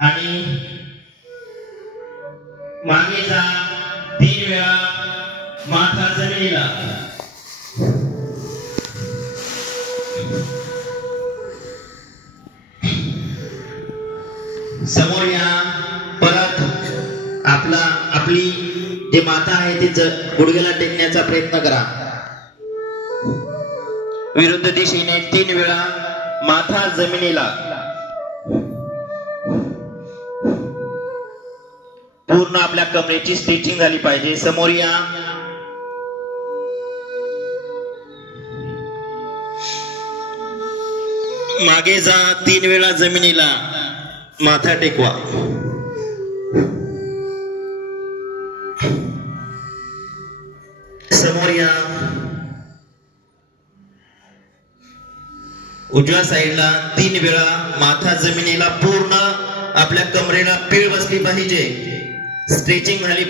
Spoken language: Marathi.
आणि मागे जा 3 वेळा माथा जमिनीला. समोर या. परत आपली जे माथा आहे ती गुडघ्याला टेकण्याचा प्रयत्न करा. विरुद्ध दिशेने 3 वेळा माथा जमिनीला. पूर्ण आपल्या कमरेची स्ट्रेचिंग झाली पाहिजे. समोर या. मागे जा 3 वेळा जमिनीला माथा टेकवा. समोर या. उजव्या साईडला 3 वेळा माथा जमिनीला. पूर्ण आपल्या कमरेला पीळ बसली पाहिजे. स्ट्रेचिंग झाली.